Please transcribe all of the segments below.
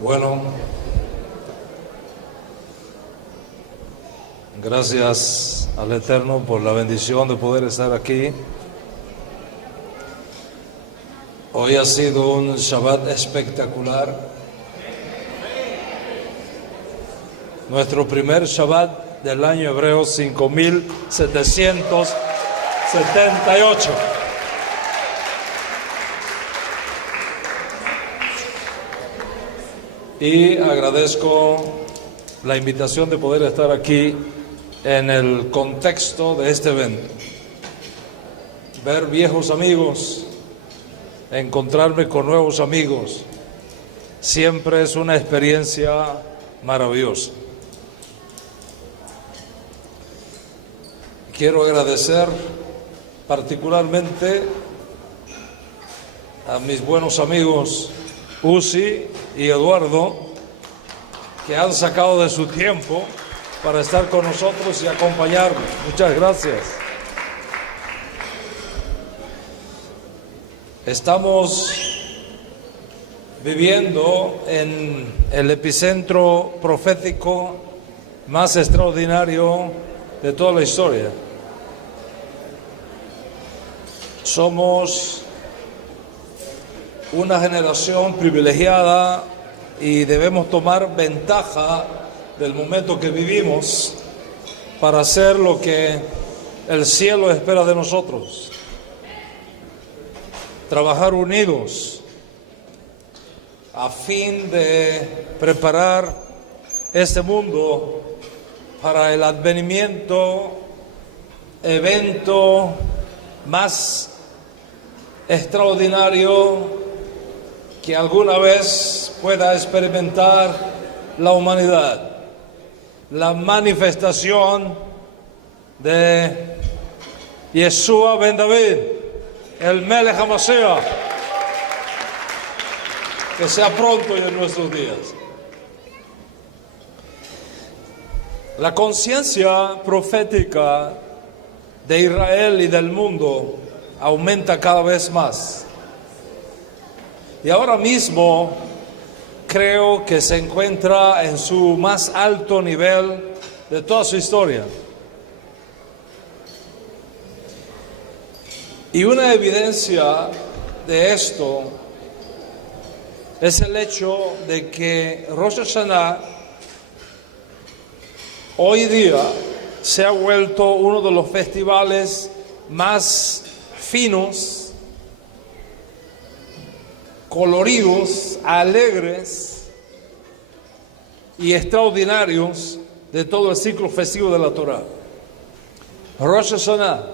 Bueno, gracias al Eterno por la bendición de poder estar aquí. Hoy ha sido un Shabbat espectacular. Nuestro primer Shabbat del año hebreo 5778. Y agradezco la invitación de poder estar aquí en el contexto de este evento. Ver viejos amigos, encontrarme con nuevos amigos, siempre es una experiencia maravillosa. Quiero agradecer particularmente a mis buenos amigos Uzi y Eduardo, que han sacado de su tiempo para estar con nosotros y acompañarnos. Muchas gracias. Estamos viviendo en el epicentro profético más extraordinario de toda la historia. Somos una generación privilegiada y debemos tomar ventaja del momento que vivimos para hacer lo que el cielo espera de nosotros. Trabajar unidos a fin de preparar este mundo para el advenimiento, evento más extraordinario que alguna vez pueda experimentar la humanidad. La manifestación de Yeshua ben David, el Melech HaMashiach, que sea pronto y en nuestros días. La conciencia profética de Israel y del mundo aumenta cada vez más. Y ahora mismo creo que se encuentra en su más alto nivel de toda su historia. Y una evidencia de esto es el hecho de que Rosh Hashanah hoy día se ha vuelto uno de los festivales más finos, coloridos, alegres y extraordinarios de todo el ciclo festivo de la Torah. Rosh Hashanah.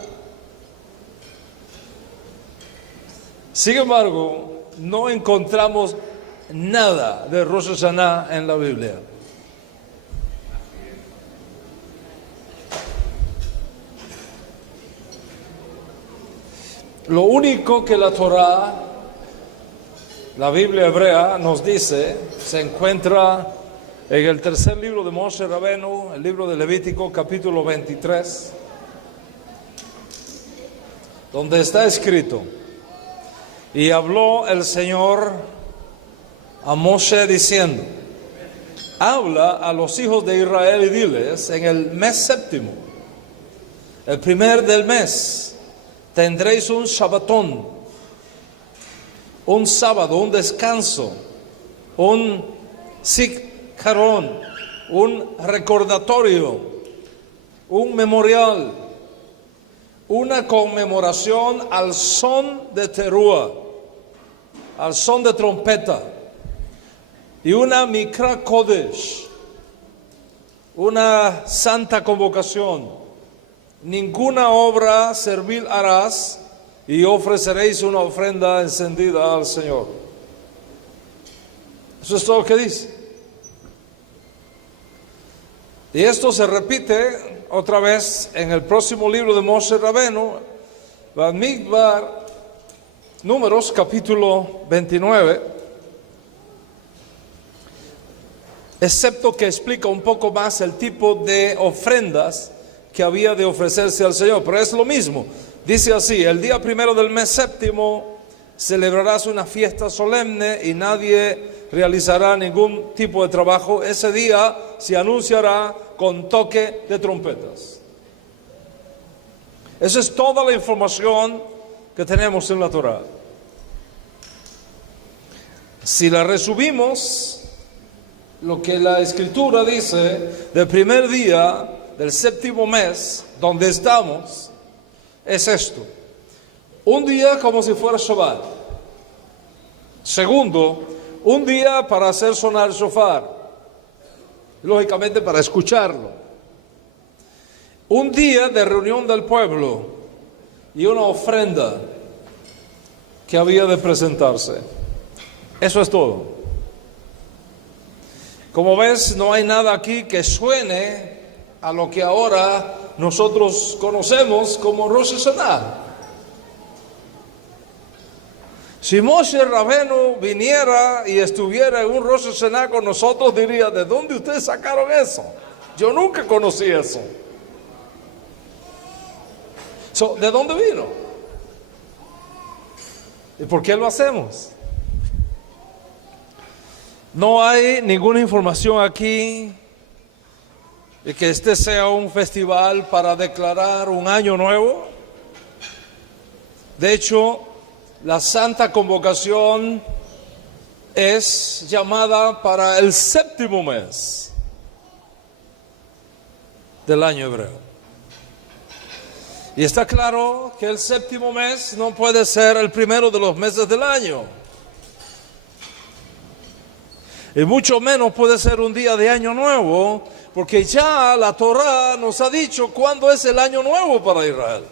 Sin embargo, no encontramos nada de Rosh Hashanah en la Biblia. Lo único que la Torah, la Biblia hebrea, nos dice, se encuentra en el tercer libro de Moshe Rabenu, el libro de Levítico, capítulo 23, donde está escrito: y habló el Señor a Moshe diciendo, habla a los hijos de Israel y diles, en el mes séptimo, el primer del mes, tendréis un Shabbatón, un sábado, un descanso, un zikaron, un recordatorio, un memorial, una conmemoración al son de terúa, al son de trompeta, y una mikra kodesh, una santa convocación. Ninguna obra servil harás, y ofreceréis una ofrenda encendida al Señor. Eso es todo lo que dice. Y esto se repite otra vez en el próximo libro de Moshe Rabenu, Bamidbar, Números, capítulo 29, excepto que explica un poco más el tipo de ofrendas que había de ofrecerse al Señor, pero es lo mismo. Dice así: el día primero del mes séptimo celebrarás una fiesta solemne y nadie realizará ningún tipo de trabajo. Ese día se anunciará con toque de trompetas. Esa es toda la información que tenemos en la Torá. Si la resumimos, lo que la Escritura dice del primer día del séptimo mes, donde estamos, es esto: un día como si fuera Shabbat. Segundo, un día para hacer sonar el shofar, lógicamente para escucharlo. Un día de reunión del pueblo y una ofrenda que había de presentarse. Eso es todo. Como ves, no hay nada aquí que suene a lo que ahora nosotros conocemos como Rosh Hashanah. Si Moshe Rabenu viniera y estuviera en un Rosh Hashanah con nosotros, diría: ¿de dónde ustedes sacaron eso? Yo nunca conocí eso. ¿De dónde vino? ¿Y por qué lo hacemos? No hay ninguna información aquí de que este sea un festival para declarar un año nuevo. De hecho, la Santa Convocación es llamada para el séptimo mes del año hebreo. Y está claro que el séptimo mes no puede ser el primero de los meses del año. Y mucho menos puede ser un día de año nuevo, porque ya la Torá nos ha dicho cuándo es el año nuevo para Israel.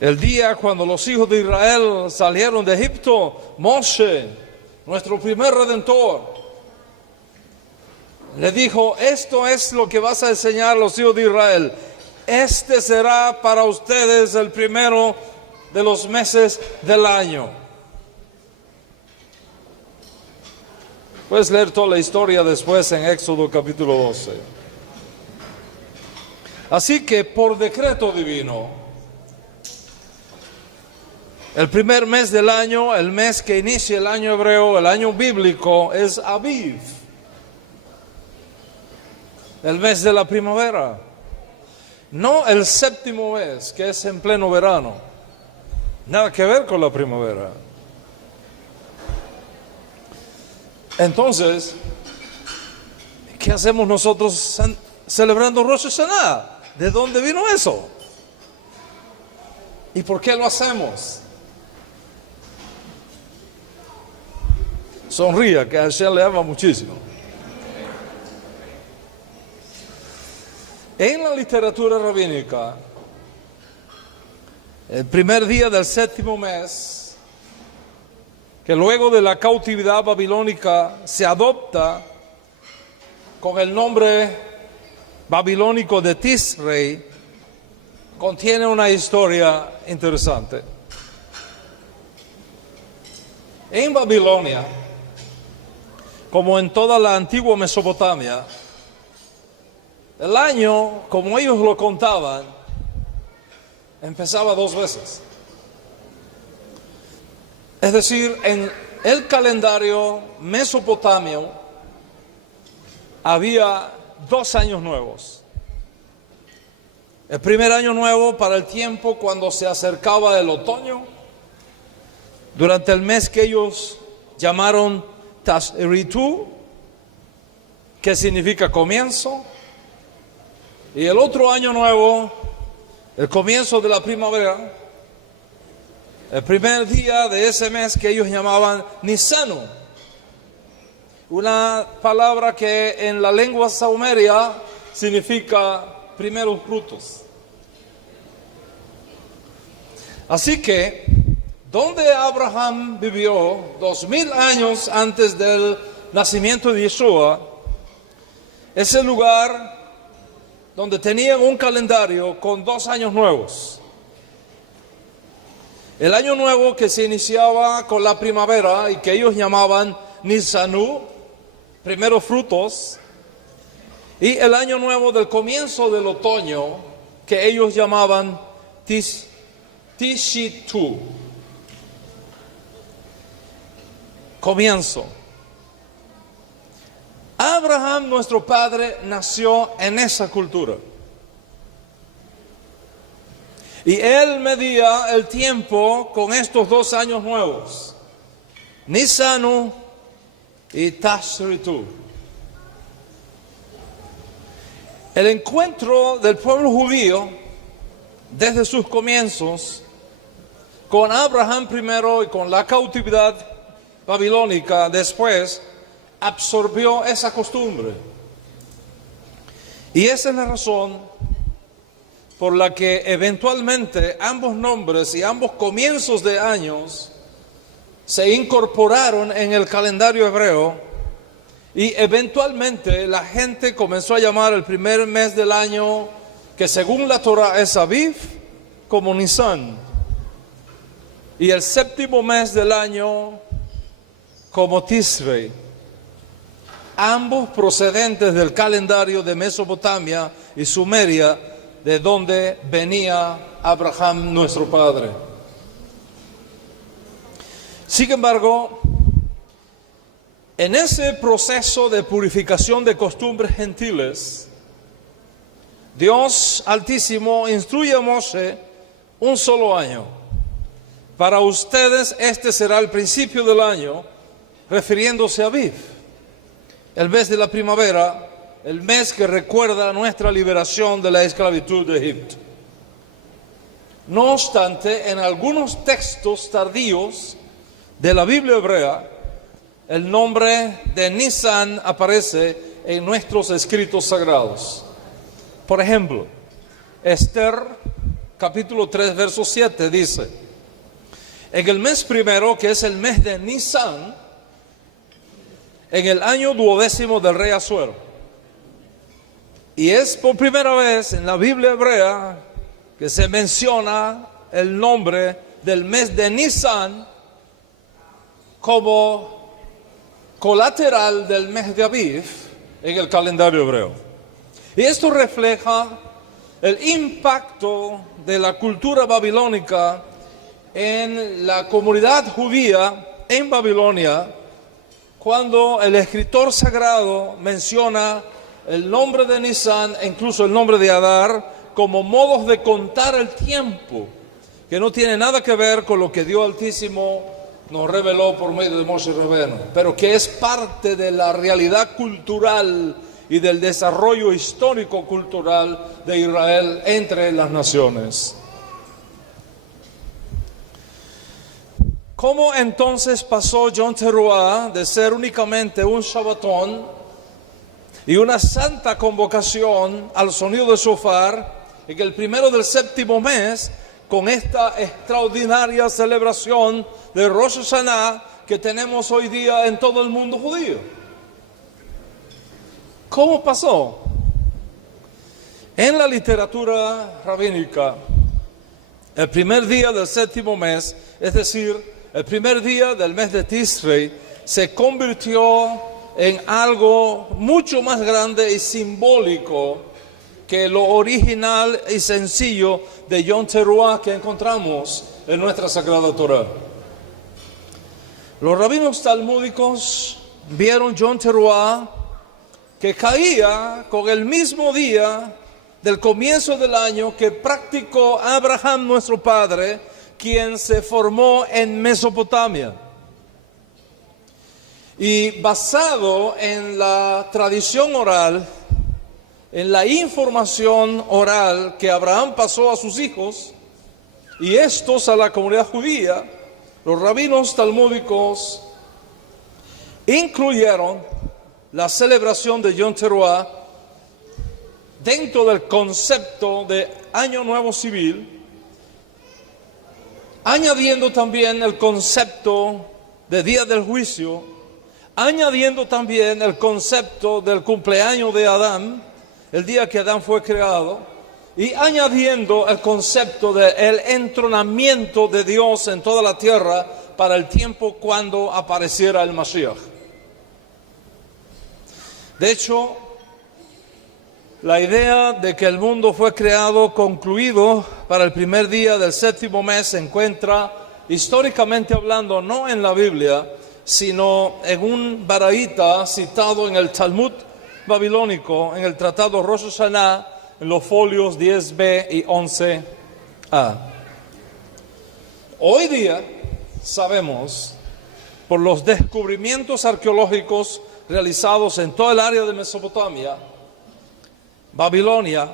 El día cuando los hijos de Israel salieron de Egipto, Moshe, nuestro primer redentor, le dijo: esto es lo que vas a enseñar a los hijos de Israel. Este será para ustedes el primero de los meses del año. Puedes leer toda la historia después en Éxodo capítulo 12. Así que por decreto divino, el primer mes del año, el mes que inicia el año hebreo, el año bíblico, es Aviv, el mes de la primavera. No el séptimo mes, que es en pleno verano. Nada que ver con la primavera. Entonces, ¿qué hacemos nosotros celebrando Rosh Hashanah? ¿De dónde vino eso? ¿Y por qué lo hacemos? Sonría, que a Hashem le ama muchísimo. En la literatura rabínica, el primer día del séptimo mes, que luego de la cautividad babilónica se adopta con el nombre babilónico de Tisrei, contiene una historia interesante. En Babilonia, como en toda la antigua Mesopotamia, el año, como ellos lo contaban, empezaba 2 veces. Es decir, en el calendario mesopotamio había 2 años nuevos. El primer año nuevo para el tiempo cuando se acercaba el otoño, durante el mes que ellos llamaron Tashritu, que significa comienzo. Y el otro año nuevo, el comienzo de la primavera, el primer día de ese mes que ellos llamaban Nisanu, una palabra que en la lengua saumeria significa primeros frutos. Así que, donde Abraham vivió 2000 años antes del nacimiento de Yeshua, es el lugar donde tenían un calendario con 2 años nuevos. El año nuevo que se iniciaba con la primavera y que ellos llamaban Nisanu, primeros frutos, y el año nuevo del comienzo del otoño, que ellos llamaban Tishitu, comienzo. Abraham, nuestro padre, nació en esa cultura. Y él medía el tiempo con estos 2 años nuevos, Nisanu y Tashritu. El encuentro del pueblo judío desde sus comienzos con Abraham primero y con la cautividad babilónica después absorbió esa costumbre. Y esa es la razón por la que eventualmente ambos nombres y ambos comienzos de años se incorporaron en el calendario hebreo, y eventualmente la gente comenzó a llamar el primer mes del año, que según la Torah es Aviv, como Nisan, y el séptimo mes del año como Tishrei, ambos procedentes del calendario de Mesopotamia y Sumeria, de donde venía Abraham, nuestro padre. Sin embargo, en ese proceso de purificación de costumbres gentiles, Dios Altísimo instruye a Moshe un solo año. Para ustedes este será el principio del año, refiriéndose a Aviv, el mes de la primavera, el mes que recuerda nuestra liberación de la esclavitud de Egipto. No obstante, en algunos textos tardíos de la Biblia hebrea, el nombre de Nisan aparece en nuestros escritos sagrados. Por ejemplo, Esther, capítulo 3, verso 7, dice: en el mes primero, que es el mes de Nisan, en el año 12º del rey Asuero. Y es por primera vez en la Biblia hebrea que se menciona el nombre del mes de Nisan como colateral del mes de Aviv en el calendario hebreo. Y esto refleja el impacto de la cultura babilónica en la comunidad judía en Babilonia, cuando el escritor sagrado menciona el nombre de Nisan e incluso el nombre de Adar como modos de contar el tiempo, que no tiene nada que ver con lo que Dios Altísimo nos reveló por medio de Moshe Rabbeinu, pero que es parte de la realidad cultural y del desarrollo histórico-cultural de Israel entre las naciones. ¿Cómo entonces pasó Yom Teruah de ser únicamente un Shabbatón y una santa convocación al sonido de shofar en el primero del séptimo mes, con esta extraordinaria celebración de Rosh Hashanah que tenemos hoy día en todo el mundo judío? ¿Cómo pasó? En la literatura rabínica, el primer día del séptimo mes, es decir, el primer día del mes de Tishrei, se convirtió en algo mucho más grande y simbólico que lo original y sencillo de Yom Teruah que encontramos en nuestra Sagrada Torah. Los rabinos talmúdicos vieron Yom Teruah que caía con el mismo día del comienzo del año que practicó Abraham, nuestro padre, quien se formó en Mesopotamia. Y basado en la tradición oral, en la información oral que Abraham pasó a sus hijos y estos a la comunidad judía, los rabinos talmúdicos incluyeron la celebración de Yom Teruah dentro del concepto de Año Nuevo Civil, añadiendo también el concepto de Día del Juicio, añadiendo también el concepto del cumpleaños de Adán, el día que Adán fue creado, y añadiendo el concepto del entronamiento de Dios en toda la tierra para el tiempo cuando apareciera el Mashiach. De hecho, la idea de que el mundo fue creado concluido para el primer día del séptimo mes se encuentra, históricamente hablando, no en la Biblia, sino en un baraíta citado en el Talmud babilónico, en el tratado Rosh Hashanah, en los folios 10b y 11a. Hoy día sabemos, por los descubrimientos arqueológicos realizados en todo el área de Mesopotamia, Babilonia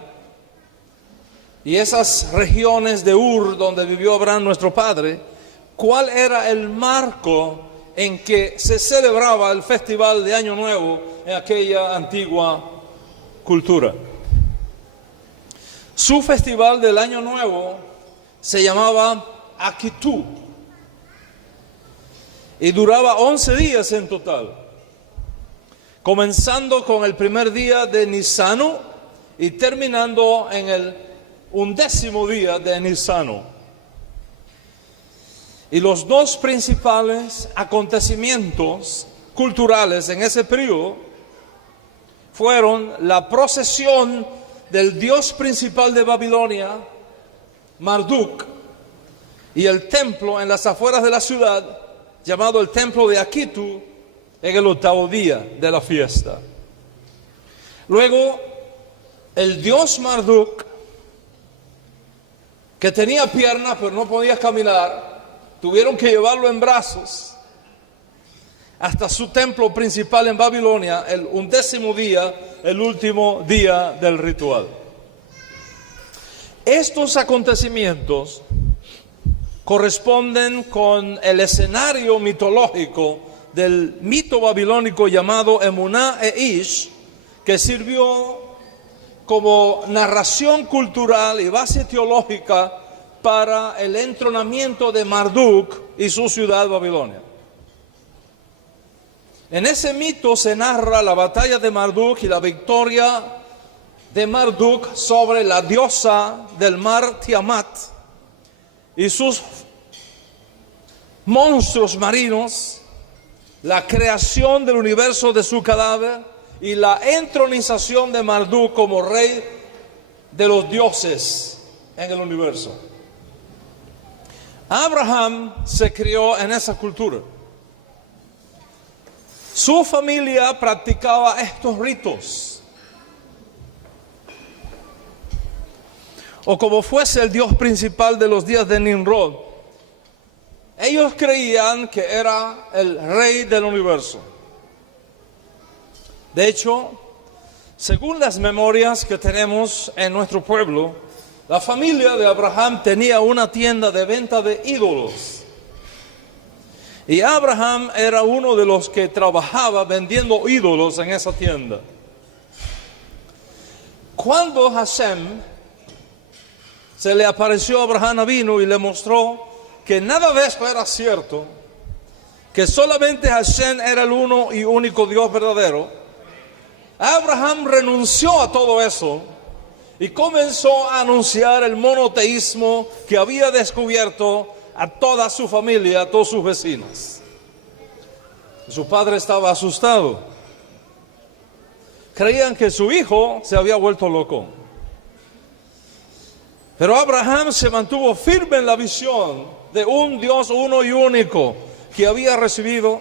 y esas regiones de Ur donde vivió Abraham nuestro padre, cuál era el marco en que se celebraba el festival de Año Nuevo en aquella antigua cultura. Su festival del Año Nuevo se llamaba Akitu y duraba 11 días en total, comenzando con el primer día de Nisanu y terminando en el 11º día de Nisanu. Y los dos principales acontecimientos culturales en ese periodo fueron la procesión del dios principal de Babilonia, Marduk, y el templo en las afueras de la ciudad, llamado el templo de Akitu, en el 8º día de la fiesta. Luego, el dios Marduk, que tenía piernas pero no podía caminar, tuvieron que llevarlo en brazos hasta su templo principal en Babilonia, el 11º día, el último día del ritual. Estos acontecimientos corresponden con el escenario mitológico del mito babilónico llamado Emuná e Ish, que sirvió como narración cultural y base teológica para el entronamiento de Marduk y su ciudad Babilonia. En ese mito se narra la batalla de Marduk y la victoria de Marduk sobre la diosa del mar Tiamat y sus monstruos marinos, la creación del universo de su cadáver y la entronización de Marduk como rey de los dioses en el universo. Abraham se crió en esa cultura. Su familia practicaba estos ritos, o como fuese el dios principal de los días de Nimrod. Ellos creían que era el rey del universo. De hecho, según las memorias que tenemos en nuestro pueblo, la familia de Abraham tenía una tienda de venta de ídolos. Y Abraham era uno de los que trabajaba vendiendo ídolos en esa tienda. Cuando Hashem se le apareció a Abraham, vino y le mostró que nada de esto era cierto, que solamente Hashem era el uno y único Dios verdadero, Abraham renunció a todo eso y comenzó a anunciar el monoteísmo que había descubierto a toda su familia, a todos sus vecinos. Su padre estaba asustado. Creían que su hijo se había vuelto loco. Pero Abraham se mantuvo firme en la visión de un Dios uno y único que había recibido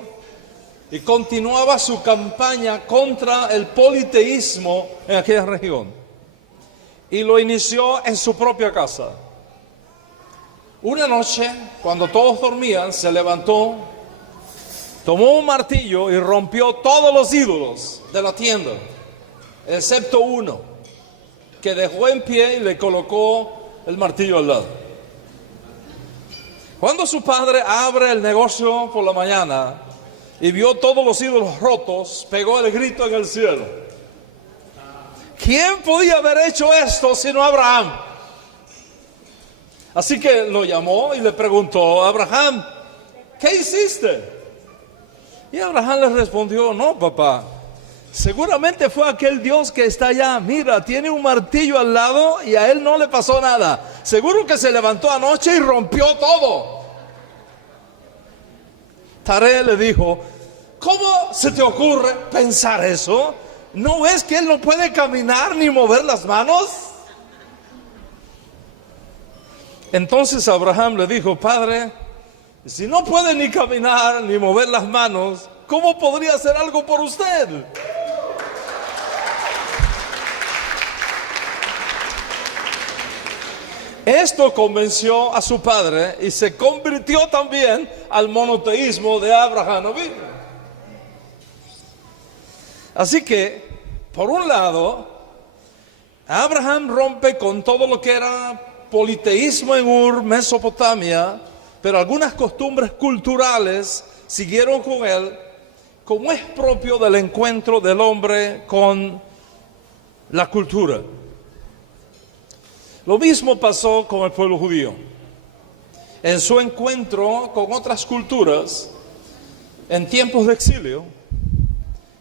y continuaba su campaña contra el politeísmo en aquella región. Y lo inició en su propia casa. Una noche, cuando todos dormían, se levantó, tomó un martillo y rompió todos los ídolos de la tienda, excepto uno, que dejó en pie y le colocó el martillo al lado. Cuando su padre abre el negocio por la mañana y vio todos los ídolos rotos, pegó el grito en el cielo. ¿Quién podía haber hecho esto sino Abraham? Así que lo llamó y le preguntó: Abraham, ¿qué hiciste? Y Abraham le respondió: no, papá, seguramente fue aquel Dios que está allá. Mira, tiene un martillo al lado y a él no le pasó nada. Seguro que se levantó anoche y rompió todo. Taré le dijo: ¿cómo se te ocurre pensar eso? ¿no ves que él no puede caminar ni mover las manos? Entonces Abraham le dijo: Padre, si no puede ni caminar ni mover las manos, ¿cómo podría hacer algo por usted? Esto convenció a su padre y se convirtió también al monoteísmo de Abraham Avinu. Así que, por un lado, Abraham rompe con todo lo que era politeísmo en Ur, Mesopotamia, pero algunas costumbres culturales siguieron con él, como es propio del encuentro del hombre con la cultura. Lo mismo pasó con el pueblo judío. En su encuentro con otras culturas, en tiempos de exilio,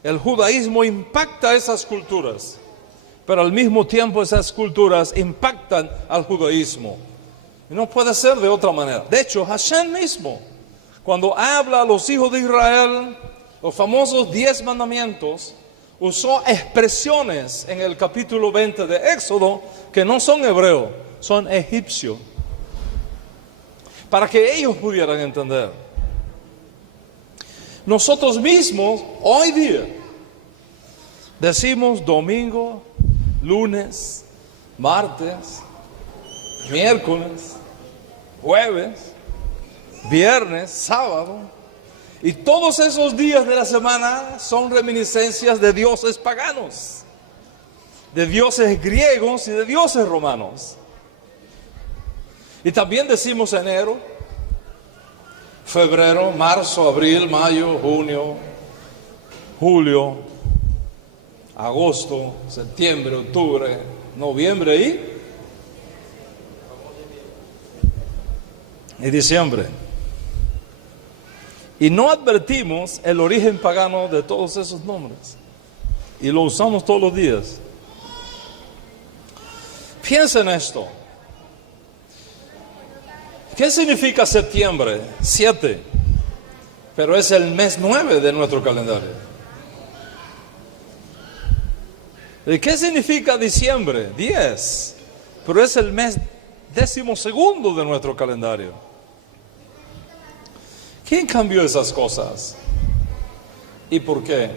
el judaísmo impacta a esas culturas, pero al mismo tiempo esas culturas impactan al judaísmo. Y no puede ser de otra manera. De hecho, Hashem mismo, cuando habla a los hijos de Israel, los famosos 10 mandamientos, usó expresiones en el capítulo 20 de Éxodo que no son hebreos, son egipcios, para que ellos pudieran entender. Nosotros mismos, hoy día, decimos domingo, lunes, martes, miércoles, jueves, viernes, sábado. Y todos esos días de la semana son reminiscencias de dioses paganos, de dioses griegos y de dioses romanos. Y también decimos enero, febrero, marzo, abril, mayo, junio, julio, agosto, septiembre, octubre, noviembre y diciembre. Y no advertimos el origen pagano de todos esos nombres. Y lo usamos todos los días. Piensa en esto. ¿Qué significa septiembre? 7. Pero es el mes 9 de nuestro calendario. ¿Y qué significa diciembre? 10. Pero es el mes 12º de nuestro calendario. ¿Quién cambió esas cosas? ¿Y por qué?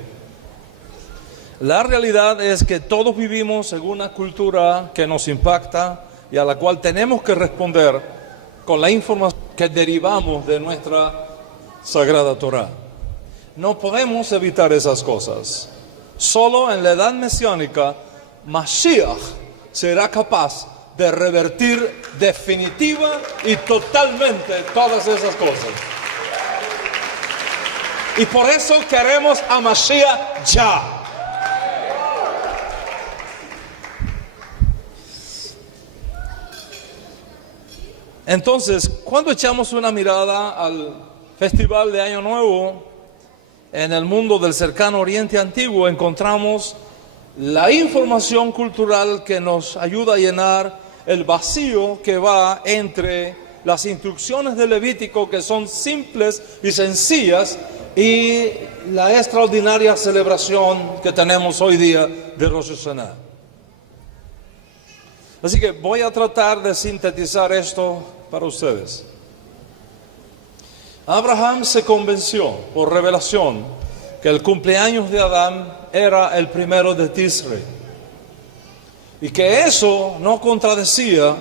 La realidad es que todos vivimos en una cultura que nos impacta y a la cual tenemos que responder con la información que derivamos de nuestra Sagrada Torá. No podemos evitar esas cosas. Solo en la edad mesiánica, Mashiach será capaz de revertir definitiva y totalmente todas esas cosas. Y por eso queremos a Mashiach ya. Entonces, cuando echamos una mirada al Festival de Año Nuevo, en el mundo del cercano Oriente Antiguo, encontramos la información cultural que nos ayuda a llenar el vacío que va entre las instrucciones del Levítico, que son simples y sencillas, y la extraordinaria celebración que tenemos hoy día de Rosh Hashanah. Así que voy a tratar de sintetizar esto para ustedes. Abraham se convenció por revelación que el cumpleaños de Adán era el primero de Tishrei y que eso no contradecía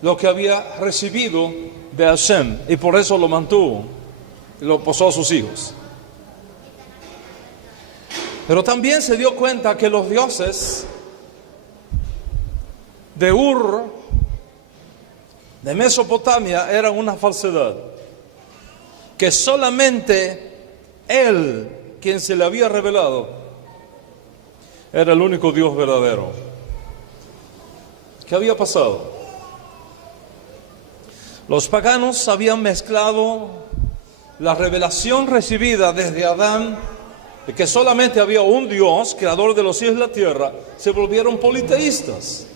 lo que había recibido de Hashem, y por eso lo mantuvo y lo posó a sus hijos. Pero también se dio cuenta que los dioses de Ur, de Mesopotamia, eran una falsedad, que solamente él, quien se le había revelado, era el único Dios verdadero. ¿Qué había pasado? Los paganos habían mezclado la revelación recibida desde Adán, de que solamente había un Dios, creador de los cielos y la tierra, se volvieron politeístas.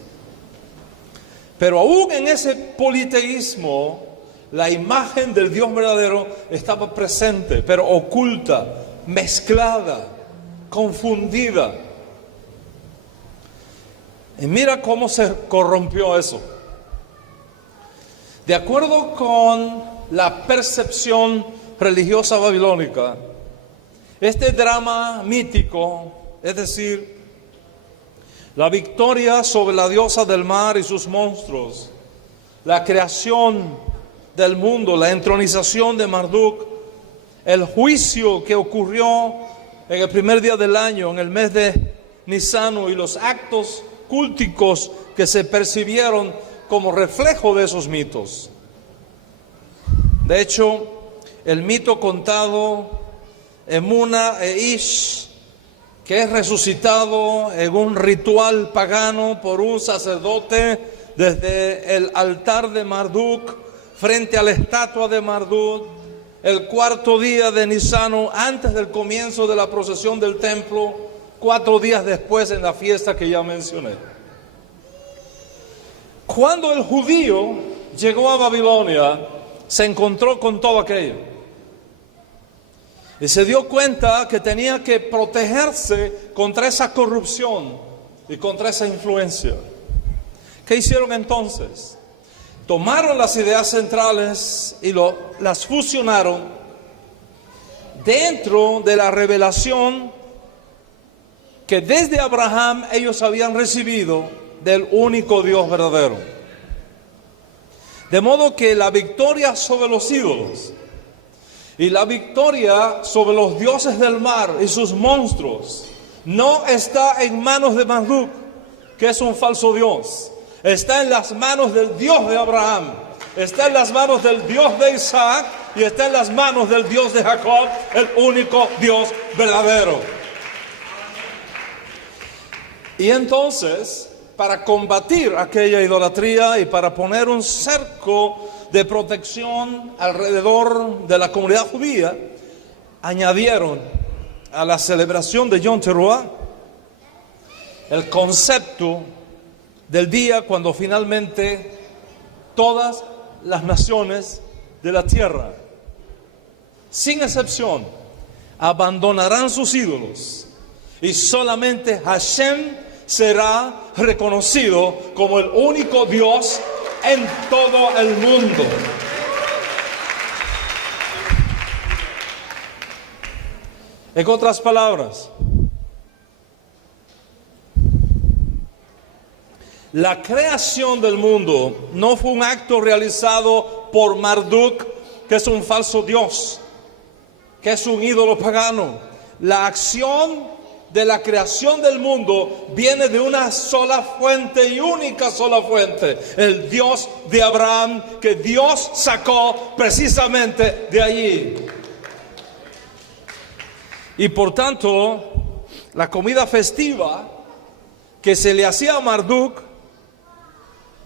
Pero aún en ese politeísmo, la imagen del Dios verdadero estaba presente, pero oculta, mezclada, confundida. Y mira cómo se corrompió eso. De acuerdo con la percepción religiosa babilónica, este drama mítico, es decir, la victoria sobre la diosa del mar y sus monstruos, la creación del mundo, la entronización de Marduk, el juicio que ocurrió en el primer día del año, en el mes de Nisano, y los actos cúlticos que se percibieron como reflejo de esos mitos. De hecho, el mito contado Emuna e Ish, que es resucitado en un ritual pagano por un sacerdote desde el altar de Marduk frente a la estatua de Marduk, el cuarto día de Nisano, antes del comienzo de la procesión del templo, 4 días después en la fiesta que ya mencioné. Cuando el judío llegó a Babilonia, se encontró con todo aquello y se dio cuenta que tenía que protegerse contra esa corrupción y contra esa influencia. ¿Qué hicieron entonces? Tomaron las ideas centrales y las fusionaron dentro de la revelación que desde Abraham ellos habían recibido del único Dios verdadero. De modo que la victoria sobre los ídolos y la victoria sobre los dioses del mar y sus monstruos no está en manos de Marduk, que es un falso dios. Está en las manos del Dios de Abraham, está en las manos del Dios de Isaac y está en las manos del Dios de Jacob, el único Dios verdadero. Y entonces, para combatir aquella idolatría y para poner un cerco de protección alrededor de la comunidad judía, añadieron a la celebración de Yom Teruah el concepto del día cuando finalmente todas las naciones de la tierra, sin excepción, abandonarán sus ídolos y solamente Hashem será reconocido como el único Dios en todo el mundo. En otras palabras, la creación del mundo no fue un acto realizado por Marduk, que es un falso dios, que es un ídolo pagano. La acción de la creación del mundo viene de una sola fuente y única sola fuente, el Dios de Abraham, que Dios sacó precisamente de allí. Y por tanto, la comida festiva que se le hacía a Marduk,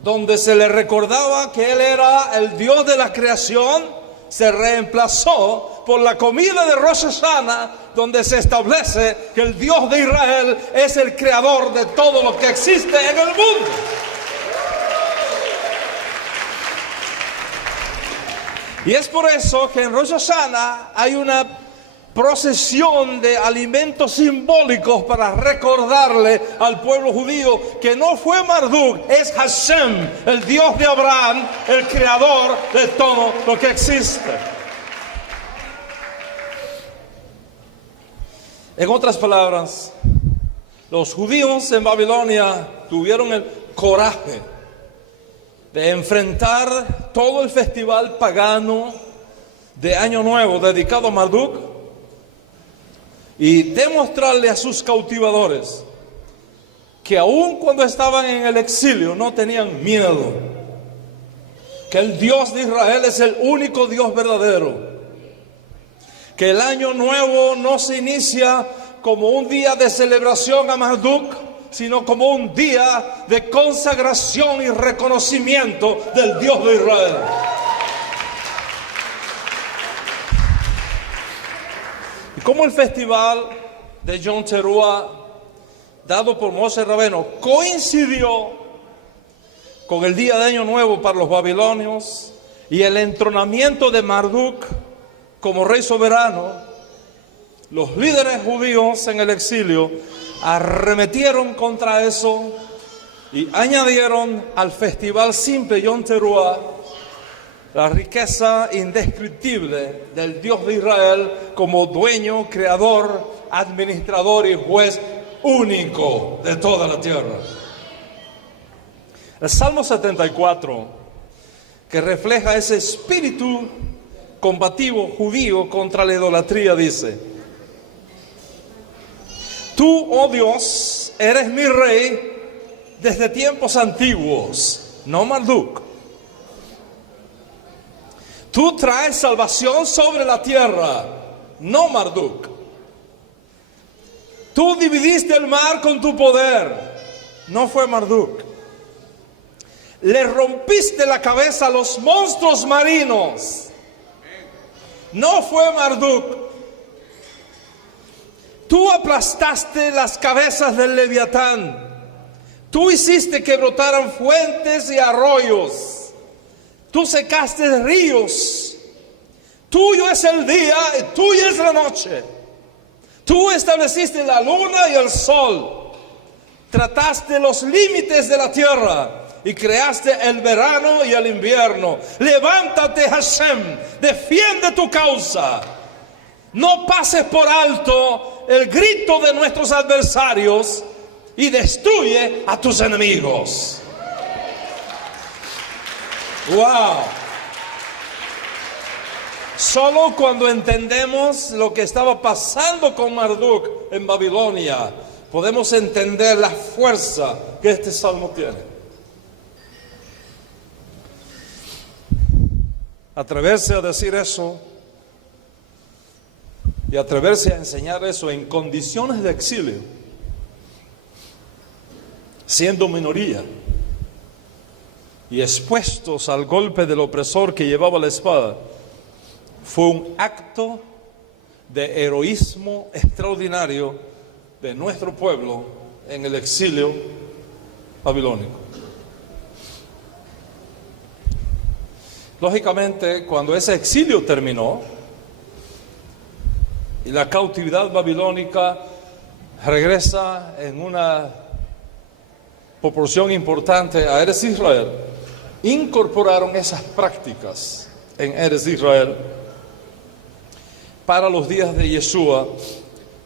donde se le recordaba que él era el Dios de la creación, se reemplazó por la comida de Rosh Hashanah, donde se establece que el Dios de Israel es el creador de todo lo que existe en el mundo. Y es por eso que en Rosh Hashanah hay una procesión de alimentos simbólicos para recordarle al pueblo judío que no fue Marduk, es Hashem, el Dios de Abraham, el creador de todo lo que existe. En otras palabras, los judíos en Babilonia tuvieron el coraje de enfrentar todo el festival pagano de Año Nuevo dedicado a Marduk y demostrarle a sus cautivadores que aun cuando estaban en el exilio no tenían miedo, que el Dios de Israel es el único Dios verdadero, que el Año Nuevo no se inicia como un día de celebración a Marduk, sino como un día de consagración y reconocimiento del Dios de Israel. Y como el festival de Yom Teruah, dado por Moshe Rabbeinu, coincidió con el día de Año Nuevo para los babilonios y el entronamiento de Marduk como rey soberano, los líderes judíos en el exilio arremetieron contra eso Y añadieron al festival simple Yom Teruah la riqueza indescriptible del Dios de Israel como dueño, creador, administrador y juez único de toda la tierra. El Salmo 74, que refleja ese espíritu combativo judío contra la idolatría, dice: Tú, oh Dios, eres mi rey desde tiempos antiguos, no Marduk. Tú traes salvación sobre la tierra, no Marduk. Tú dividiste el mar con tu poder, no fue Marduk. Le rompiste la cabeza a los monstruos marinos, no fue Marduk. Tú aplastaste las cabezas del Leviatán. Tú hiciste que brotaran fuentes y arroyos. Tú secaste ríos. Tuyo es el día y tuya es la noche. Tú estableciste la luna y el sol. Trataste los límites de la tierra y creaste el verano y el invierno. Levántate, Hashem, defiende tu causa. No pases por alto el grito de nuestros adversarios y destruye a tus enemigos. ¡Wow! Solo cuando entendemos lo que estaba pasando con Marduk en Babilonia, podemos entender la fuerza que este salmo tiene. Atreverse a decir eso y atreverse a enseñar eso en condiciones de exilio, siendo minoría y expuestos al golpe del opresor que llevaba la espada, fue un acto de heroísmo extraordinario de nuestro pueblo en el exilio babilónico. Lógicamente, cuando ese exilio terminó y la cautividad babilónica regresa en una proporción importante a Eretz Israel, incorporaron esas prácticas en Eretz Israel. Para los días de Yeshua,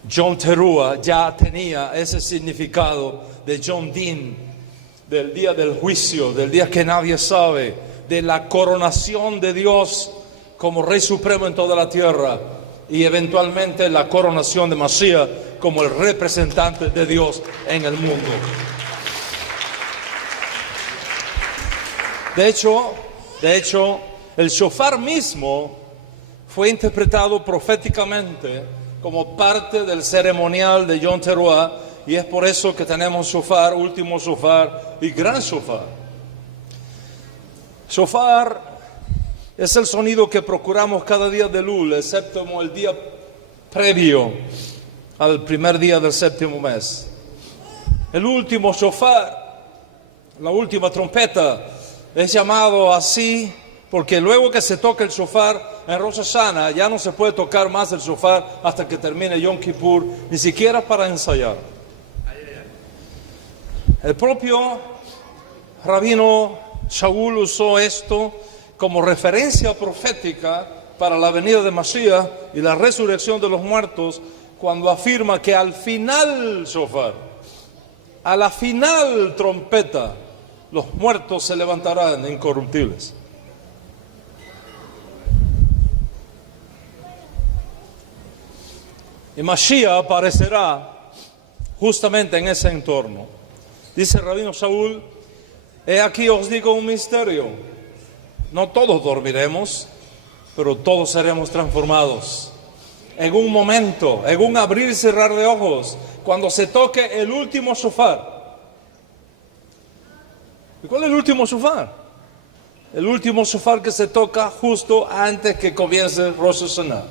Yom Teruah ya tenía ese significado de Yom Din, del día del juicio, del día que nadie sabe, de la coronación de Dios como Rey Supremo en toda la tierra y eventualmente la coronación de Mashiach como el representante de Dios en el mundo. De hecho, el shofar mismo fue interpretado proféticamente como parte del ceremonial de Yom Teruah, y es por eso que tenemos shofar, último shofar y gran shofar. Shofar es el sonido que procuramos cada día de Elul, excepto el día previo al primer día del séptimo mes. El último shofar, la última trompeta, es llamado así porque luego que se toca el shofar en Rosh Hashanah, ya no se puede tocar más el shofar hasta que termine Yom Kippur, ni siquiera para ensayar. El propio rabino Shaul usó esto como referencia profética para la venida de Mashiach y la resurrección de los muertos, cuando afirma que al final shofar, a la final trompeta, los muertos se levantarán incorruptibles. Y Mashiach aparecerá justamente en ese entorno. Dice el rabino Shaul: he aquí os digo un misterio. No todos dormiremos, pero todos seremos transformados. En un momento, en un abrir y cerrar de ojos, cuando se toque el último shofar. ¿Y cuál es el último shofar? El último shofar que se toca justo antes que comience Rosh Hashanah.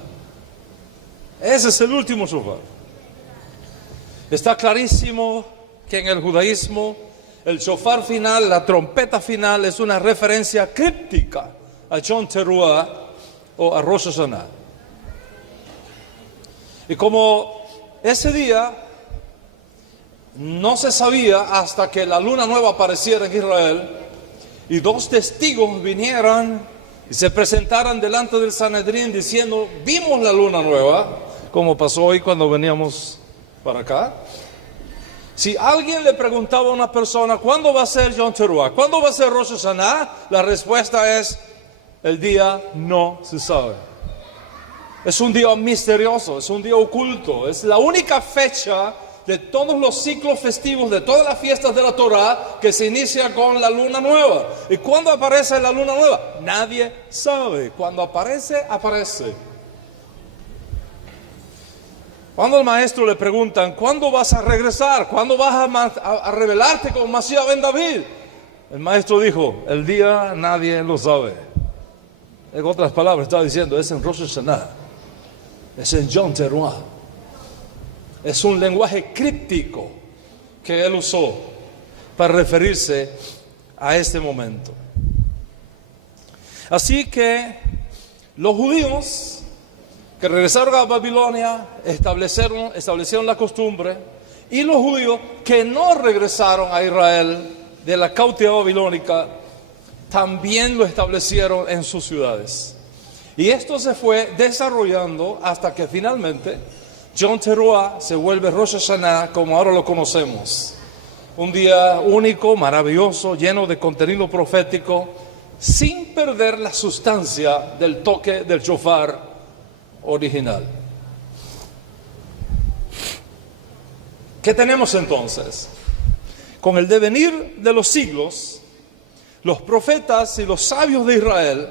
Ese es el último shofar. Está clarísimo que en el judaísmo el shofar final, la trompeta final, es una referencia críptica a Yom Teruah o a Rosh Hashanah. Y como ese día no se sabía hasta que la luna nueva apareciera en Israel y dos testigos vinieran y se presentaran delante del Sanedrín diciendo: vimos la luna nueva, como pasó hoy cuando veníamos para acá. Si alguien le preguntaba a una persona: ¿cuándo va a ser Yom Teruah? ¿Cuándo va a ser Rosh Hashanah? La respuesta es: el día no se sabe. Es un día misterioso, es un día oculto, es la única fecha de todos los ciclos festivos, de todas las fiestas de la Torah, que se inicia con la luna nueva. ¿Y cuándo aparece la luna nueva? Nadie sabe. Cuando aparece, aparece. Cuando al maestro le preguntan: ¿cuándo vas a regresar? ¿Cuándo vas a revelarte con Mashiach ben David? El maestro dijo: el día nadie lo sabe. En otras palabras, está diciendo: es en Rosh Hashanah, es en Yom Teruah. Es un lenguaje críptico que él usó para referirse a este momento. Así que los judíos que regresaron a Babilonia establecieron la costumbre, y los judíos que no regresaron a Israel de la cautividad babilónica también lo establecieron en sus ciudades. Y esto se fue desarrollando hasta que finalmente Yom Teruah se vuelve Rosh Hashanah como ahora lo conocemos. Un día único, maravilloso, lleno de contenido profético, sin perder la sustancia del toque del shofar original. ¿Qué tenemos entonces? Con el devenir de los siglos, los profetas y los sabios de Israel,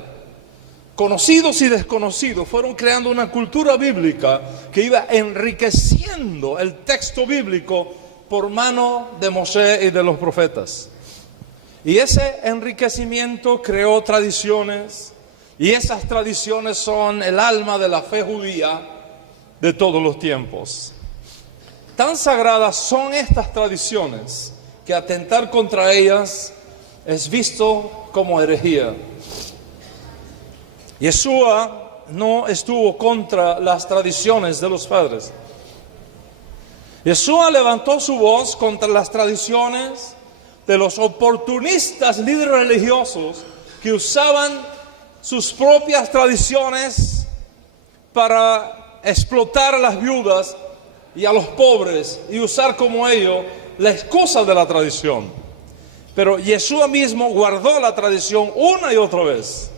conocidos y desconocidos, fueron creando una cultura bíblica que iba enriqueciendo el texto bíblico por mano de Moshe y de los profetas. Y ese enriquecimiento creó tradiciones, y esas tradiciones son el alma de la fe judía de todos los tiempos. Tan sagradas son estas tradiciones que atentar contra ellas es visto como herejía. Yeshua no estuvo contra las tradiciones de los padres. Yeshua levantó su voz contra las tradiciones de los oportunistas líderes religiosos que usaban sus propias tradiciones para explotar a las viudas y a los pobres y usar como ello la excusa de la tradición. Pero Yeshua mismo guardó la tradición una y otra vez.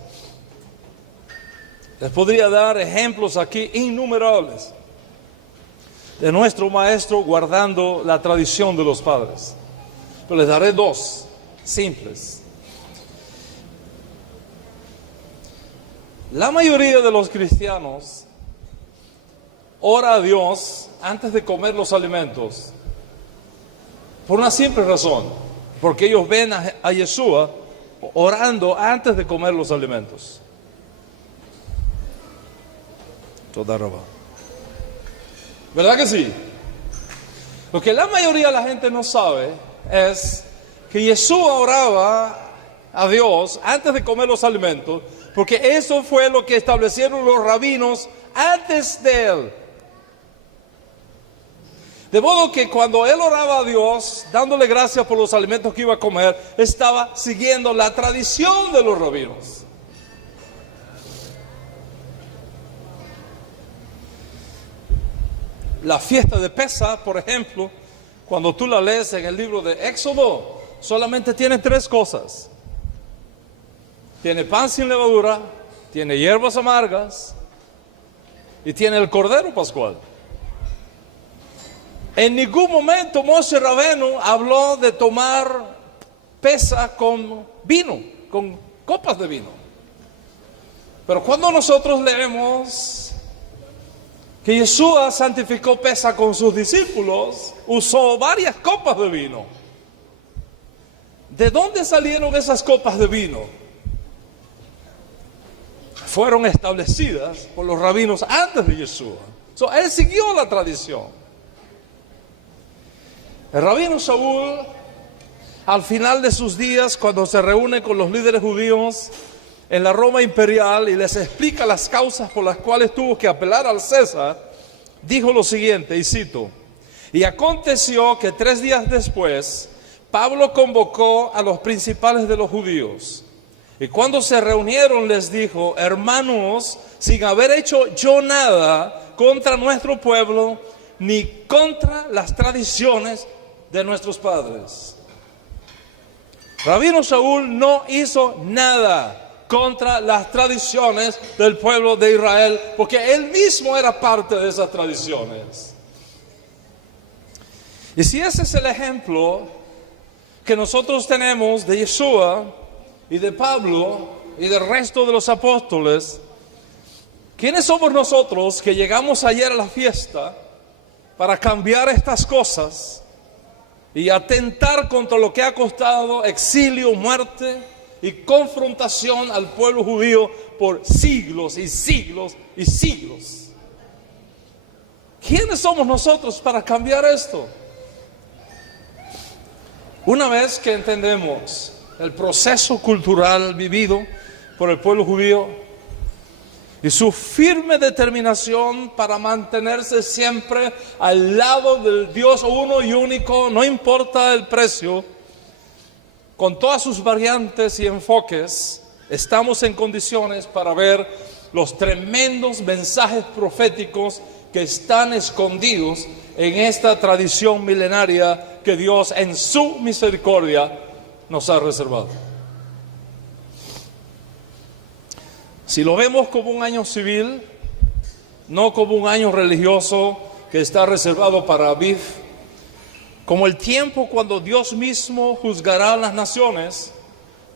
Les podría dar ejemplos aquí innumerables de nuestro maestro guardando la tradición de los padres, pero les daré dos simples. La mayoría de los cristianos ora a Dios antes de comer los alimentos por una simple razón: porque ellos ven a Yeshua orando antes de comer los alimentos. Toda roba. ¿Verdad que sí? Lo que la mayoría de la gente no sabe es que Yeshua oraba a Dios antes de comer los alimentos, porque eso fue lo que establecieron los rabinos antes de él. De modo que cuando él oraba a Dios, dándole gracias por los alimentos que iba a comer, estaba siguiendo la tradición de los rabinos. La fiesta de Pesach, por ejemplo, cuando tú la lees en el libro de Éxodo, solamente tiene tres cosas. Tiene pan sin levadura, tiene hierbas amargas y tiene el cordero pascual. En ningún momento Moshe Rabenu habló de tomar Pesach con vino, con copas de vino. Pero cuando nosotros leemos que Yeshua santificó Pesach con sus discípulos, usó varias copas de vino. ¿De dónde salieron esas copas de vino? Fueron establecidas por los rabinos antes de Yeshua. Él siguió la tradición. El rabino Shaul, al final de sus días, cuando se reúne con los líderes judíos en la Roma imperial y les explica las causas por las cuales tuvo que apelar al César, dijo lo siguiente, y cito: Y aconteció que 3 días después, Pablo convocó a los principales de los judíos. Y cuando se reunieron les dijo: hermanos, sin haber hecho yo nada contra nuestro pueblo, ni contra las tradiciones de nuestros padres. Rabino Shaul no hizo nada contra las tradiciones del pueblo de Israel, porque él mismo era parte de esas tradiciones. Y si ese es el ejemplo que nosotros tenemos de Yeshua y de Pablo y del resto de los apóstoles, ¿quiénes somos nosotros que llegamos ayer a la fiesta para cambiar estas cosas y atentar contra lo que ha costado exilio, muerte y confrontación al pueblo judío por siglos y siglos y siglos? ¿Quiénes somos nosotros para cambiar esto? Una vez que entendemos el proceso cultural vivido por el pueblo judío y su firme determinación para mantenerse siempre al lado del Dios uno y único, no importa el precio, con todas sus variantes y enfoques, estamos en condiciones para ver los tremendos mensajes proféticos que están escondidos en esta tradición milenaria que Dios en su misericordia nos ha reservado. Si lo vemos como un año civil, no como un año religioso que está reservado para Aviv, como el tiempo cuando Dios mismo juzgará a las naciones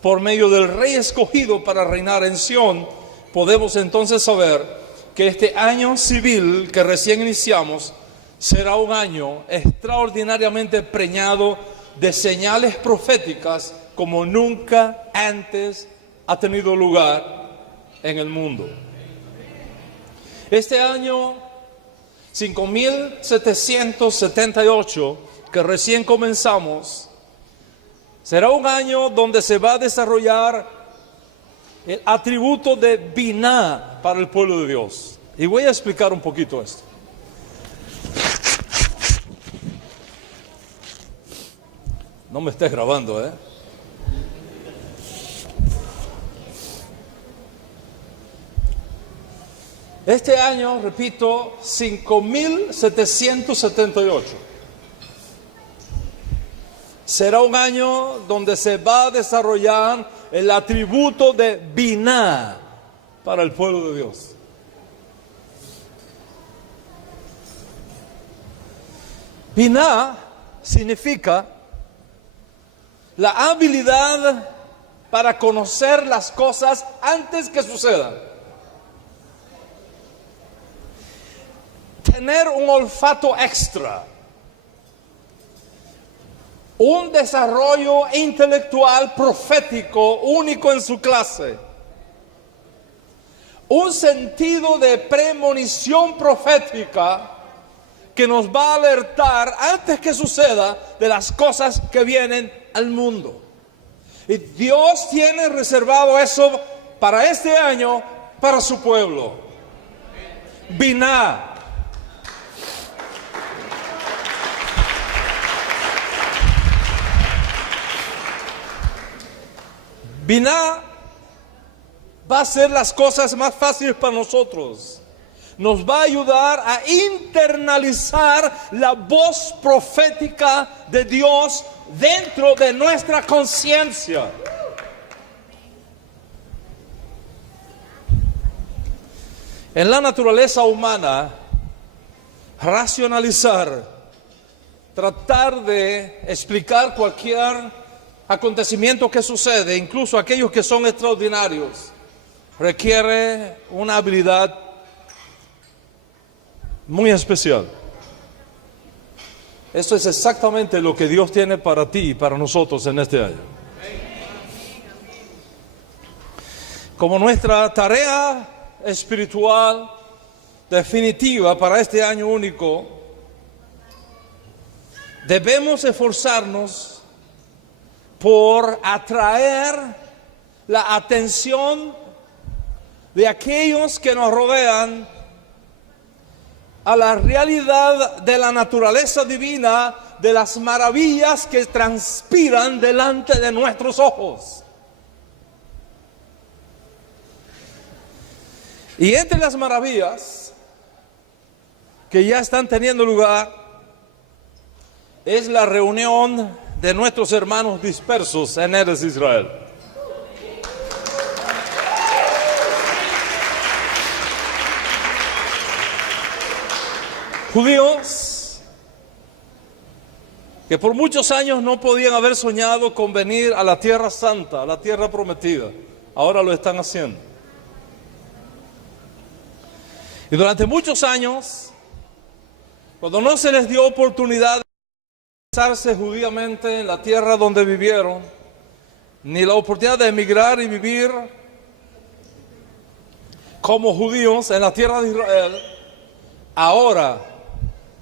por medio del rey escogido para reinar en Sión, podemos entonces saber que este año civil que recién iniciamos será un año extraordinariamente preñado de señales proféticas como nunca antes ha tenido lugar en el mundo. Este año 5778 que recién comenzamos será un año donde se va a desarrollar el atributo de Biná para el pueblo de Dios. Y voy a explicar un poquito esto. No me estés grabando, ¿eh? Este año, repito, 5778. Será un año donde se va a desarrollar el atributo de Biná para el pueblo de Dios. Biná significa la habilidad para conocer las cosas antes que sucedan. Tener un olfato extra. Un desarrollo intelectual profético único en su clase. Un sentido de premonición profética que nos va a alertar antes que suceda de las cosas que vienen al mundo. Y Dios tiene reservado eso para este año, para su pueblo. Biná. Biná va a hacer las cosas más fáciles para nosotros. Nos va a ayudar a internalizar la voz profética de Dios dentro de nuestra conciencia. En la naturaleza humana, racionalizar, tratar de explicar cualquier acontecimiento que sucede, incluso aquellos que son extraordinarios, requiere una habilidad muy especial. Esto es exactamente lo que Dios tiene para ti y para nosotros en este año. Como nuestra tarea espiritual definitiva para este año único, debemos esforzarnos por atraer la atención de aquellos que nos rodean a la realidad de la naturaleza divina, de las maravillas que transpiran delante de nuestros ojos. Y entre las maravillas que ya están teniendo lugar es la reunión de nuestros hermanos dispersos en Eretz Israel. Judíos que por muchos años no podían haber soñado con venir a la tierra santa, a la tierra prometida, ahora lo están haciendo. Y durante muchos años, cuando no se les dio oportunidad de casarse judíamente en la tierra donde vivieron, ni la oportunidad de emigrar y vivir como judíos en la tierra de Israel, ahora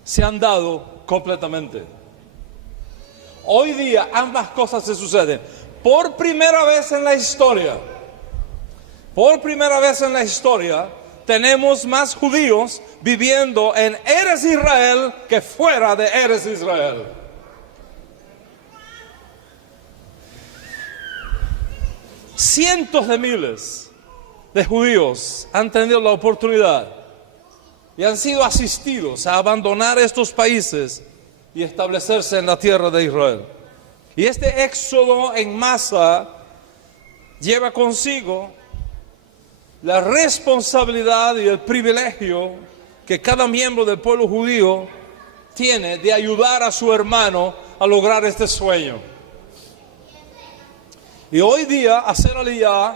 se han dado completamente. Hoy día ambas cosas se suceden. Por primera vez en la historia, tenemos más judíos viviendo en Eretz Israel que fuera de Eretz Israel. Cientos de miles de judíos han tenido la oportunidad y han sido asistidos a abandonar estos países y establecerse en la tierra de Israel. Y este éxodo en masa lleva consigo la responsabilidad y el privilegio que cada miembro del pueblo judío tiene de ayudar a su hermano a lograr este sueño. Y hoy día hacer aliyá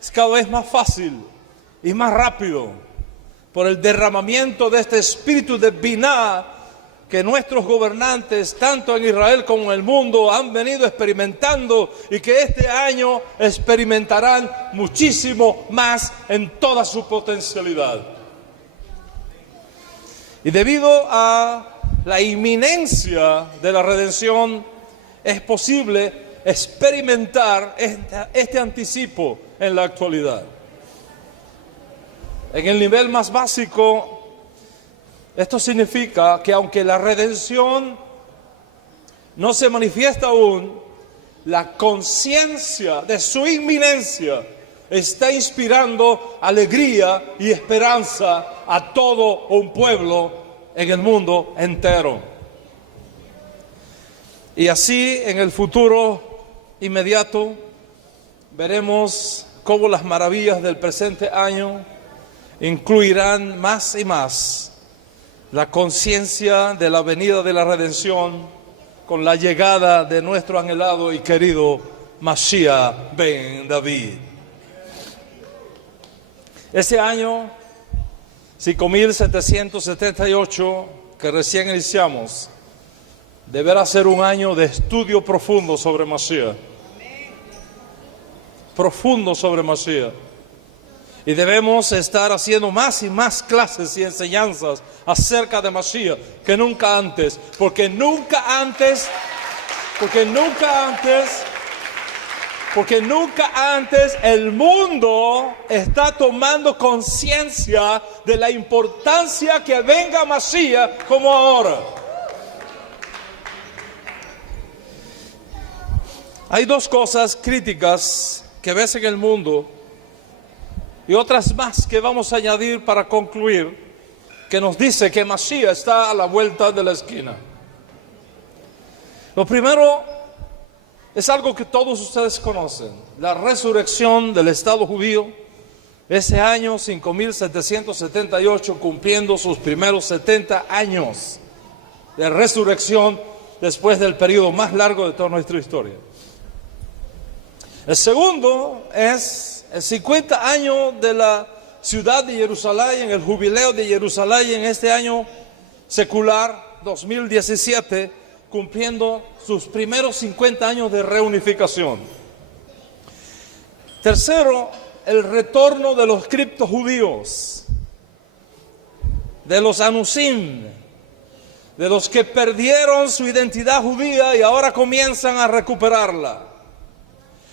es cada vez más fácil y más rápido por el derramamiento de este espíritu de Biná que nuestros gobernantes, tanto en Israel como en el mundo, han venido experimentando y que este año experimentarán muchísimo más en toda su potencialidad. Y debido a la inminencia de la redención, es posible experimentar este anticipo en la actualidad. En el nivel más básico, esto significa que aunque la redención no se manifiesta aún, la conciencia de su inminencia está inspirando alegría y esperanza a todo un pueblo en el mundo entero. Y así en el futuro inmediato veremos cómo las maravillas del presente año incluirán más y más la conciencia de la venida de la redención con la llegada de nuestro anhelado y querido Mashiach ben David. Este año 5778 que recién iniciamos deberá ser un año de estudio profundo sobre Mashiach. Profundo sobre Mashiach. Y debemos estar haciendo más y más clases y enseñanzas acerca de Mashiach que nunca antes. Porque nunca antes el mundo está tomando conciencia de la importancia que venga Mashiach como ahora. Hay dos cosas críticas que ves en el mundo y otras más que vamos a añadir para concluir, que nos dice que Mashiach está a la vuelta de la esquina. Lo primero es algo que todos ustedes conocen: la resurrección del Estado judío. Ese año 5778 cumpliendo sus primeros 70 años de resurrección después del periodo más largo de toda nuestra historia. El segundo es el 50 años de la ciudad de Jerusalén, el jubileo de Jerusalén en este año secular 2017, cumpliendo sus primeros 50 años de reunificación. Tercero, el retorno de los criptojudíos, de los anusim, de los que perdieron su identidad judía y ahora comienzan a recuperarla.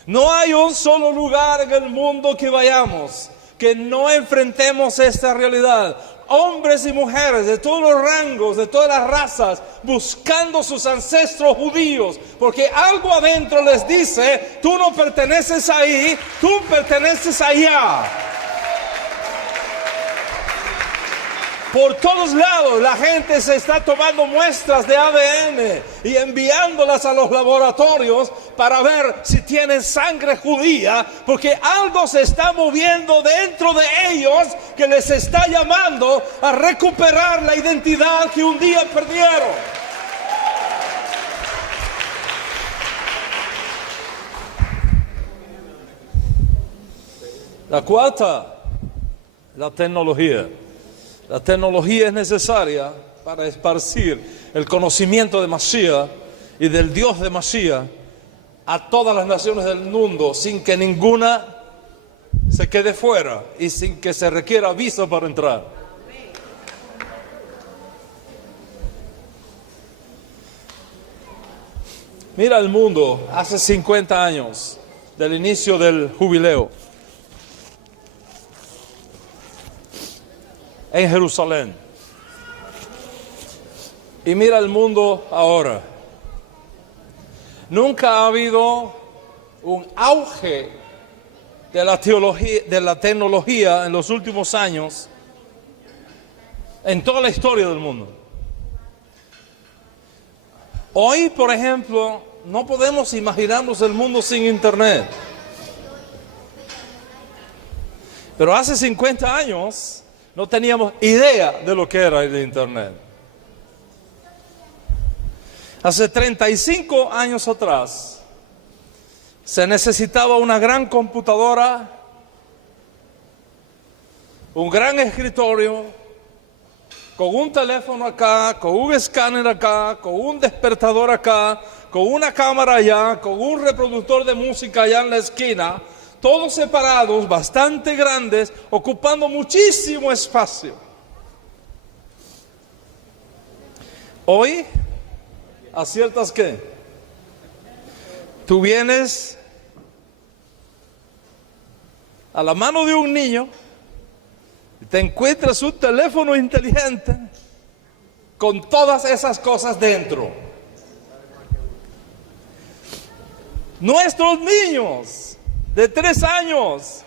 No hay un solo lugar en el mundo que vayamos que no enfrentemos esta realidad. hombres y mujeres de todos los rangos, de todas las razas, buscando sus ancestros judíos, porque algo adentro les dice: tú no perteneces ahí, tú perteneces allá. Por todos lados la gente se está tomando muestras de ADN y enviándolas a los laboratorios para ver si tienen sangre judía, porque algo se está moviendo dentro de ellos que les está llamando a recuperar la identidad que un día perdieron. La cuarta, la tecnología. La tecnología es necesaria para esparcir el conocimiento de Mashiach y del Dios de Mashiach a todas las naciones del mundo, sin que ninguna se quede fuera y sin que se requiera visa para entrar. Mira el mundo hace 50 años del inicio del jubileo en Jerusalén. Y mira el mundo ahora. Nunca ha habido un auge de la teología, de la tecnología en los últimos años en toda la historia del mundo. Hoy, por ejemplo, no podemos imaginarnos el mundo sin internet. Pero hace 50 años no teníamos idea de lo que era el internet. Hace 35 años atrás se necesitaba una gran computadora, un gran escritorio, con un teléfono acá, con un escáner acá, con un despertador acá, con una cámara allá, con un reproductor de música allá en la esquina, todos separados, bastante grandes, ocupando muchísimo espacio. Hoy, ¿aciertas qué? Tú vienes a la mano de un niño y te encuentras un teléfono inteligente con todas esas cosas dentro. Nuestros niños de 3 años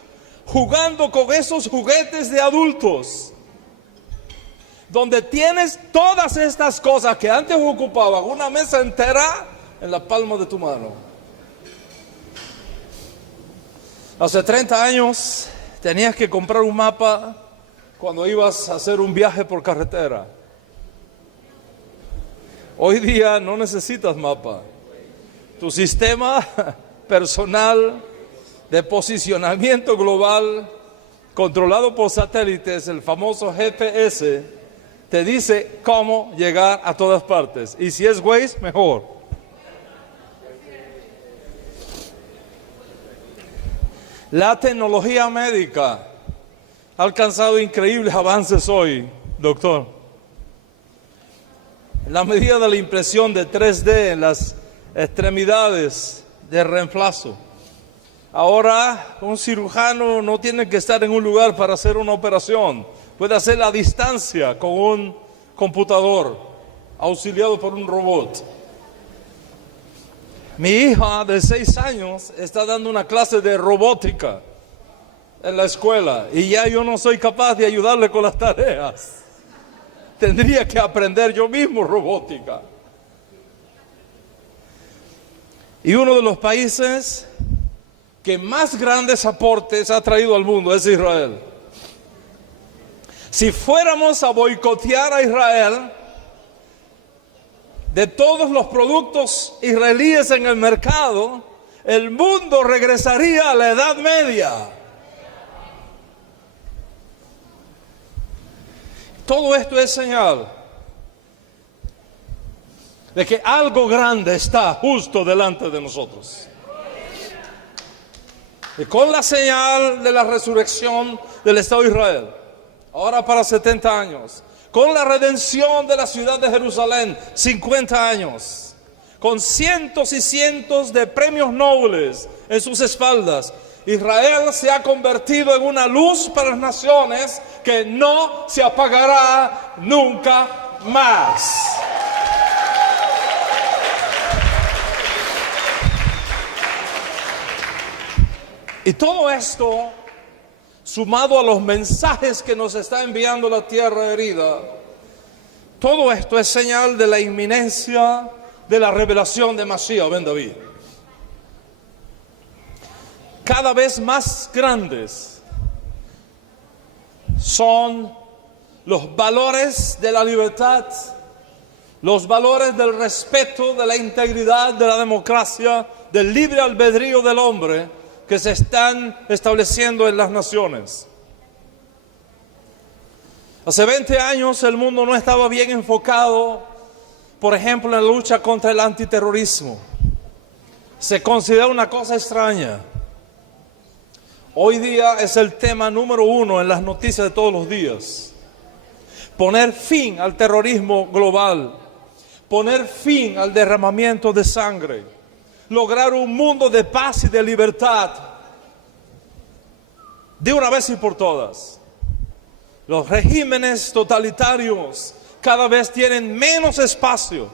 jugando con esos juguetes de adultos, donde tienes todas estas cosas que antes ocupaban una mesa entera en la palma de tu mano. Hace 30 años tenías que comprar un mapa cuando ibas a hacer un viaje por carretera. Hoy día no necesitas mapa. Tu sistema personal de posicionamiento global, controlado por satélites, el famoso GPS, te dice cómo llegar a todas partes. Y si es Waze, mejor. La tecnología médica ha alcanzado increíbles avances hoy, doctor. En la medida de la impresión de 3D en las extremidades de reemplazo. Ahora un cirujano no tiene que estar en un lugar para hacer una operación. Puede hacerla a distancia con un computador, auxiliado por un robot. Mi hija de 6 años está dando una clase de robótica en la escuela y ya yo no soy capaz de ayudarle con las tareas. Tendría que aprender yo mismo robótica. Y uno de los países que más grandes aportes ha traído al mundo es Israel. Si fuéramos a boicotear a Israel, de todos los productos israelíes en el mercado, el mundo regresaría a la Edad Media. Todo esto es señal de que algo grande está justo delante de nosotros. Y con la señal de la resurrección del Estado de Israel, ahora para 70 años, con la redención de la ciudad de Jerusalén, 50 años, con cientos y cientos de premios Nobel en sus espaldas, Israel se ha convertido en una luz para las naciones que no se apagará nunca más. Y todo esto, sumado a los mensajes que nos está enviando la tierra herida, todo esto es señal de la inminencia de la revelación de Mashiach ben David. Cada vez más grandes son los valores de la libertad, los valores del respeto, de la integridad, de la democracia, del libre albedrío del hombre que se están estableciendo en las naciones. Hace 20 años el mundo no estaba bien enfocado, por ejemplo, en la lucha contra el antiterrorismo. Se considera una cosa extraña. Hoy día es el tema número 1 en las noticias de todos los días. Poner fin al terrorismo global, poner fin al derramamiento de sangre, lograr un mundo de paz y de libertad de una vez y por todas. Los regímenes totalitarios cada vez tienen menos espacio,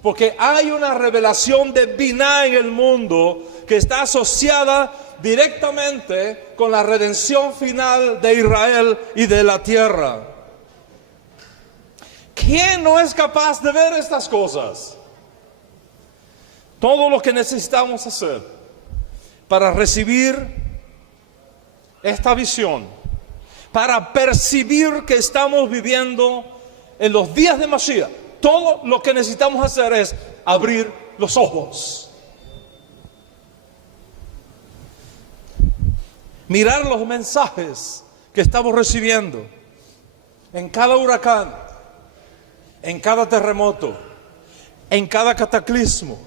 porque hay una revelación de Binah en el mundo que está asociada directamente con la redención final de Israel y de la tierra. ¿Quién no es capaz de ver estas cosas? Todo lo que necesitamos hacer para recibir esta visión, para percibir que estamos viviendo en los días de Mashiach, todo lo que necesitamos hacer es abrir los ojos, mirar los mensajes que estamos recibiendo en cada huracán, en cada terremoto, en cada cataclismo,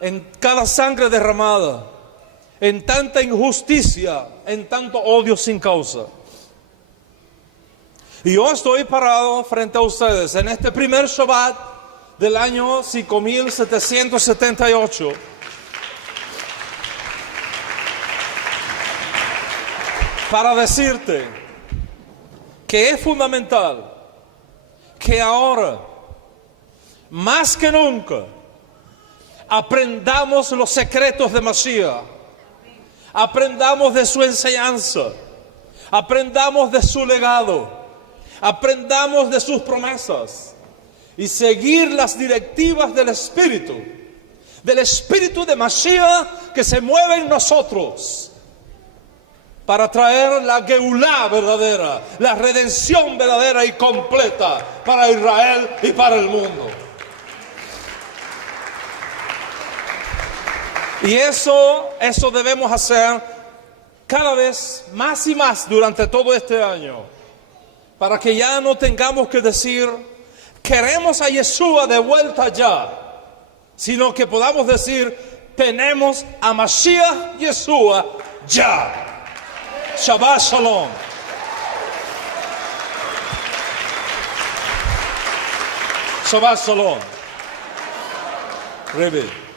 en cada sangre derramada, en tanta injusticia, en tanto odio sin causa. Y yo estoy parado frente a ustedes en este primer Shabbat del año 5778 para decirte que es fundamental que ahora, más que nunca, aprendamos los secretos de Mashiach, aprendamos de su enseñanza, aprendamos de su legado, aprendamos de sus promesas y seguir las directivas del Espíritu de Mashiach que se mueve en nosotros para traer la Geulá verdadera, la redención verdadera y completa para Israel y para el mundo. Y eso debemos hacer cada vez más y más durante todo este año, para que ya no tengamos que decir, queremos a Yeshua de vuelta ya, sino que podamos decir, tenemos a Mashiach Yeshua ya. Shabbat Shalom. Shabbat Shalom. Rebbe.